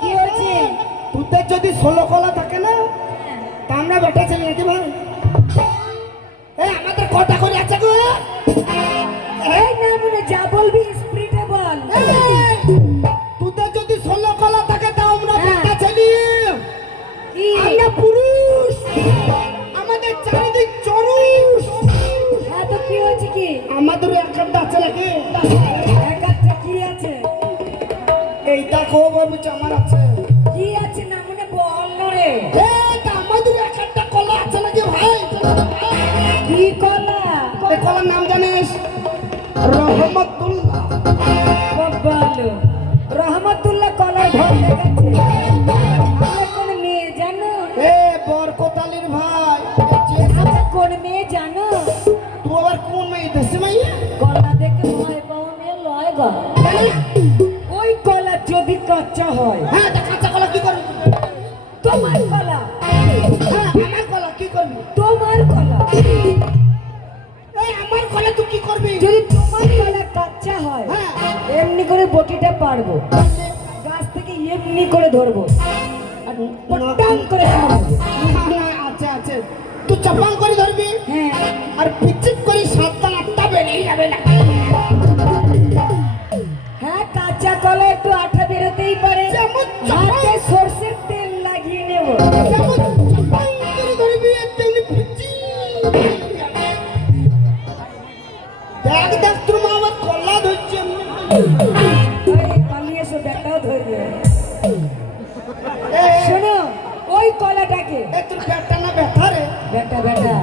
কি হয়েছে? তোদের যদি 16 কলা থাকে না, তা আমরা বেটা ছেলে নাকি ভাই? আমাদের কটা করে আছে গো? এই না মনে যা বলবি স্পিডে বল। তোদের যদি 16 কলা থাকে, তা আমরা বেটা ছেলে। কি? আমরা পুরুষ, আমাদের চারিদিক চরুষ। হ্যাঁ তো কি হয়েছে কি? আমাদেরও একটা আছে নাকি? একটা কি আছে? এইটা খো বাবু আমার আছে। কি আছে না মনে বল রে। আমাদের একটা কলা আছে নাকি ভাই? কি কলা? এই কলার নাম জানিস? রহমতুল্লাহ। বাবালো রহমতুল্লাহ কলার ভর দেখাচ্ছে। আমরা কোন মেয়ে জানো? বরকতালির ভাই। আমরা কোন মেয়ে জানো? তুই আবার কোন মেয়ে? দেশে মাইয়া? কলা দেখে ভয় পাওয়া মেয়ে লয় গো। ওই কলা যদি কাঁচা হয়। হ্যাঁ, তা কাঁচা কলা কি করবি? তোমার কলা। আমার কলা কি করবি? তোমার কলা। আমার কলা তুই কি করবি? যদি তোমার কলা কাঁচা হয়, হ্যাঁ। এমনি করে বটিটা পারবো, গাছ থেকে এমনি করে ধরবো আর পটাং করে খাবো। আচ্ছা আচ্ছা, তুই চাপাং করে ধরবি। হ্যাঁ আর পিচিক করে 7টা 8টা বেরিয়ে যাবে না? হ্যাঁ, কাঁচা কলা একটু আঠা বেরোতেই পারে। যেমন হাতে সরষের তেল লাগিয়ে নেব। যেমন চাপাং করে ধরবি, তেমনি পিচিক। দেখ দেখ, তোর মা আমার কলা ধরছে। পালিয়ে এসো, ব্যাটাও ধরবে। শোনো, ওই কলাটাকে তোর ব্যাটটা না ব্যথা রে? ব্যাটা ব্যাটা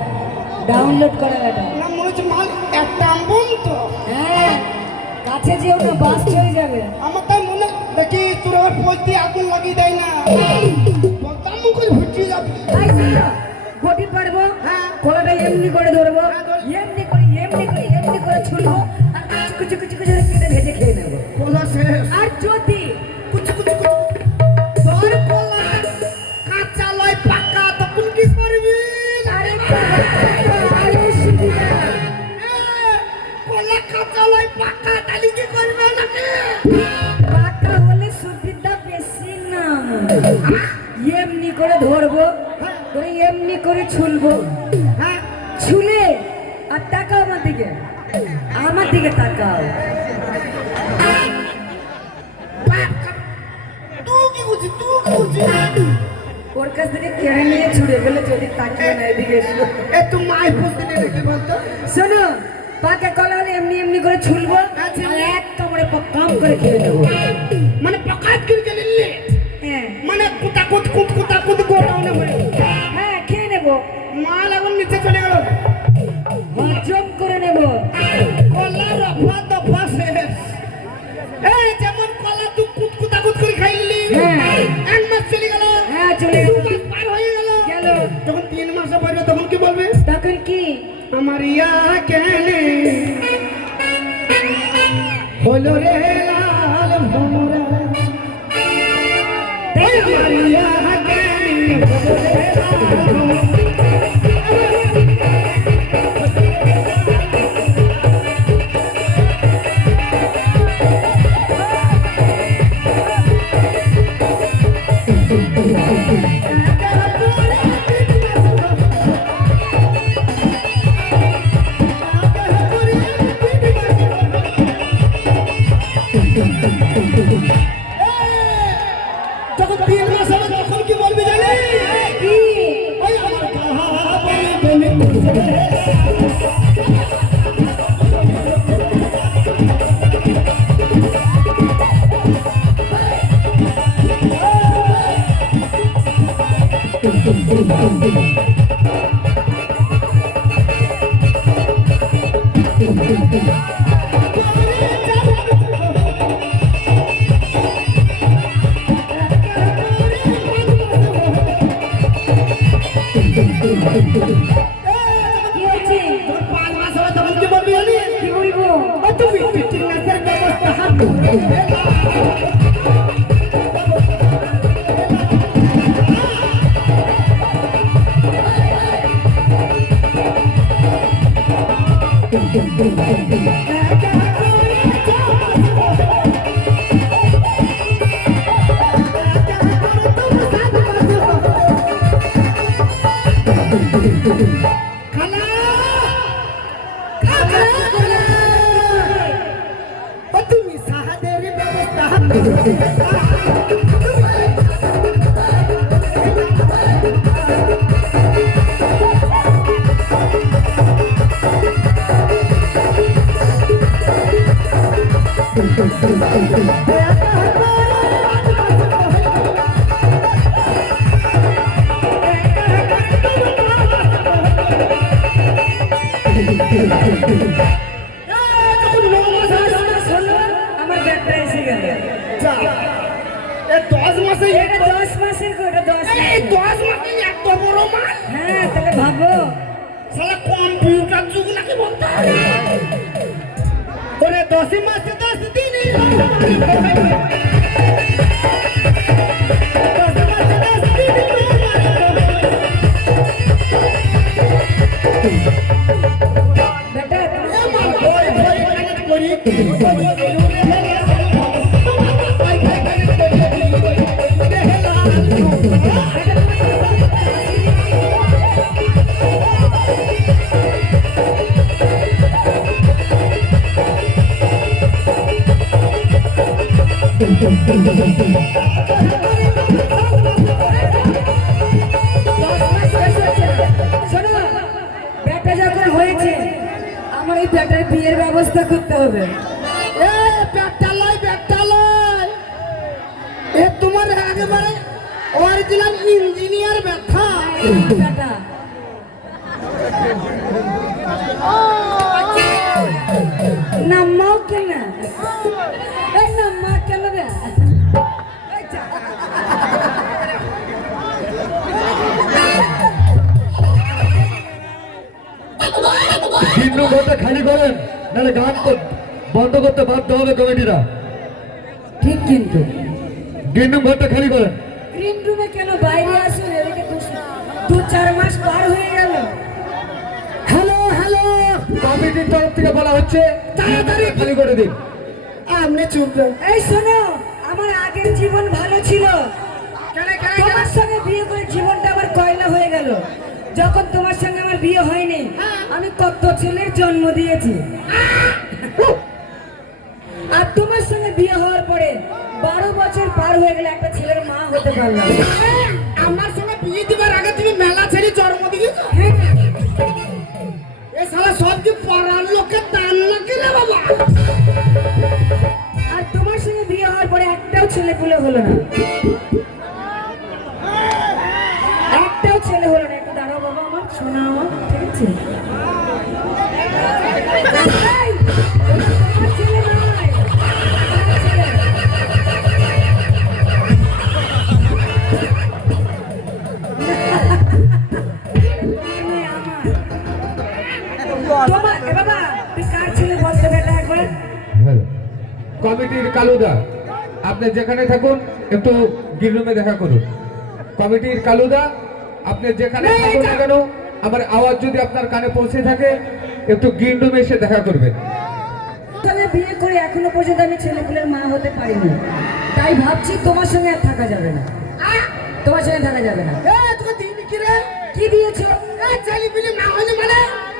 ডাউনলোড করা ব্যাটা। না, মনে হচ্ছে মাল একটা আনবন তো। হ্যাঁ, কাছে যেও না, বাস হয়ে যাবে। আমার তাই মনে দেখি তোর আবার পোজ দিয়ে আগুন লাগিয়ে দেয় না, বলতাম করে ফুটিয়ে যাবে। ঘটি পারবো। হ্যাঁ। কলাটা এমনি করে ধরবো, হ্যাঁ, ধর। এমনি করে ছুলবো আর কুচি কুচি কুচি করে কেটে ভেজে খেয়ে নেবো। কোলা শেষ। আর যদি কুচি কুচি কুচি তোর কোলা কাঁচা লয় পাকা, তখন কি করবি? আরে আরে সুবিধা কোলা কাঁচা লয় পাকা, তাহলে কি করবে নাকি? পাকা হলে সুবিধা বেশি না। এমনি করে ধরবো, ধরে এমনি করে ছুলবো, হ্যাঁ, ছুলে আর তাকাও আমার দিকে, আমার দিকে তাকাও। তুই কি করছিস? তুই কি করছিস? ওর কাছ থেকে কেড়ে নিয়ে ছুড়ে ফেলে যদি তাকিয়ে না এদিকে এসো। তুই মাই বুঝতে নাকি বলতো? শোনো, পাকা কলা হলে এমনি এমনি করে ছুলবো আর এক কামড়ে কাম করে খেয়ে নেবো। মানে পকাত করে গেলি? হ্যাঁ মানে কুতা কুত কুত কুতা কুত গোড়াউনে হয়ে হ্যাঁ, খেয়ে নেবো, মাল এখন নিচে চলে গেল। হজম করে নেবো। কলা রফা দফা শেষ। যেমন কলা তুই কুত কুতা কুত করে খাই নিলি, হ্যাঁ। 1 মাস চলে গেল, হ্যাঁ চলে 2 গেল। মাস পার হয়ে গেল। গেল যখন 3 মাসে পড়বে তখন কি বলবে? তখন কি? আমার ইয়া কেনে হলো রে লাল ভোমরা, আমার ইয়া কেনে হলো রে লাল ভোমরা। যখন 3 মাস হবে তখন কি বলবি জানি? কি? ওই আমার গাহা বলে কি হয়েছে? 5 মাস হবে তখন কি বলবি জানি? কি বলবো? তুমি পিটিং নাচের ব্যবস্থা হাত আমার ব্যাগটা এসে গেল। যা, এ 10 মাসে এটা 10 মাসের গো, এটা 10 এই মাসের। 10 মাসে এত বড় মাছ। হ্যাঁ, তাহলে ভাবো। শালা কম্পিউটার যুগ নাকি বলতে হবে? ওরে 10 মাসে 10 দিনই বেটা শোনো, ব্যাটা যখন হয়েছে আমার এই ব্যাটার বিয়ের ব্যবস্থা করতে হবে। এ ব্যাটালয় এ তোমার একেবারে অরিজিনাল ইঞ্জিনিয়ার ব্যথা। ব্যাটা নাম্মাও কেন, এই নাম্মা কেন রে? এই যা। ভিন্ন ঘরটা খালি করেন, নাহলে গান বন্ধ করতে বাধ্য হবে কমিটিরা। ঠিক কিন্তু ভিন্ন ঘরটা খালি করেন। গ্রিন রুমে কেন বাইরে আসুন? এদিকে 2-4 মাস পার হয়ে গেল। হ্যালো হ্যালো, কমিটির তরফ থেকে বলা হচ্ছে তাড়াতাড়ি খালি করে দিন। আপনি চুপ করেন। এই শোনো, আমার আগের জীবন ভালো ছিল। তোমার সঙ্গে বিয়ে করে জীবনটা আমার কয়লা হয়ে গেল। যখন তোমার সঙ্গে আমার বিয়ে হয়নি, আমি কত ছেলের জন্ম দিয়েছি। আর তোমার সঙ্গে বিয়ে হওয়ার পরে 12 বছর পার হয়ে গেলে একটা ছেলের মা হতে পারলাম। আমার সঙ্গে বিয়ে দিবার আগে তুমি মেলা ছেড়ে জন্ম দিয়েছো। হ্যাঁ, এ শালা সব কি পড়ার লোকের দান নাকি রে বাবা? আর তোমার সঙ্গে বিয়ে হওয়ার পরে একটাও ছেলে পুলে হলো না, একটাও ছেলে হলো না। একটু দাঁড়াও বাবা, আমার শোনা আমার, ঠিক আছে? এই, ওটা তোমার ছেলে নয়, আমার ছেলে। তোমার এ বাবা, তুই কার ছেলে বলতে বেটা একবার? কমিটির কালুদা, আপনি যেখানে থাকুন একটু গ্রিন রুমে দেখা করুন। কমিটির কালুদা, আপনি যেখানে থাকুন না কেন, আমার আওয়াজ যদি আপনার কানে পৌঁছে থাকে একটু গ্রিন রুমে এসে দেখা করবেন। সঙ্গে বিয়ে করে এখনো পর্যন্ত আমি ছেলেপুলের মা হতে পারিনি, তাই ভাবছি তোমার সঙ্গে আর থাকা যাবে না। তোমার সঙ্গে থাকা যাবে না। এ তোকে দিন কি রে? কি দিয়েছো? এ ছেলে পিলে না হলে মানে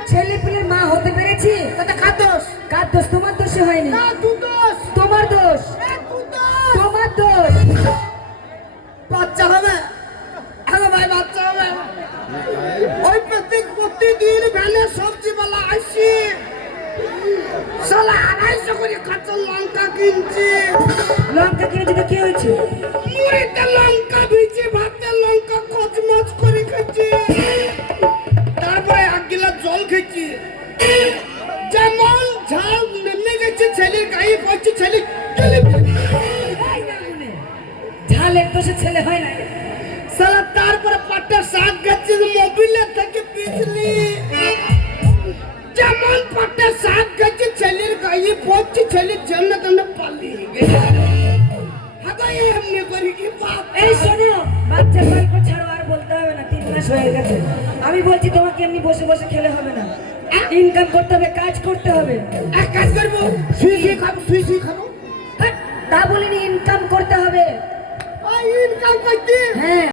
ছেলেপুলের মা হতে পেরেছি, কত খাদোস? কার দোষ? তোমার দোষে হয়নি, না তুই দোষ। তোমার দোষ, এ তুই দোষ। তোমার দোষ। বাচ্চা হবে? হ্যালো ভাই, বাচ্চা হবে? ওই প্রতিদিন ভ্যানে সবজিওয়ালা আসি, শালা 250 করে কাঁচা লঙ্কা কিনছি। লঙ্কা কিনে দিতে কি হয়েছে? মুড়িতে লঙ্কা ভিজে, ভাতে লঙ্কা কচমচ করে খাচ্ছি, তারপরে 1 গিলাস জল খেয়েছি। যেমন ঝাল নেমে গেছে ছেলের গায়ে পড়ছে, ছেলে এই না মনে, ঝালের দোষে ছেলে হয় না। শালা তারপরে পাটের শাক গেছে মোবিলে থেকে পিছলি, যেমন পাটের শাক গেছে ছেলের গায়ে পড়ছে, ছেলের জন্য তেমন পালিয়ে গেছে। হাগাই এমনি করি কি বাপ। এই শোনো, বাচ্চার গল্প ছাড়ো, আর বলতে হবে না, 3 মাস হয়ে গেছে। আমি বলছি তোমাকে এমনি বসে বসে খেলে হবে না, ইনকাম করতে হবে, কাজ করতে হবে। এক কাজ করবো, শুয়ে খাবো, শুয়ে খাবো। হ্যাঁ, তা বলিনি, ইনকাম করতে হবে। ইনকাম করতে হ্যাঁ।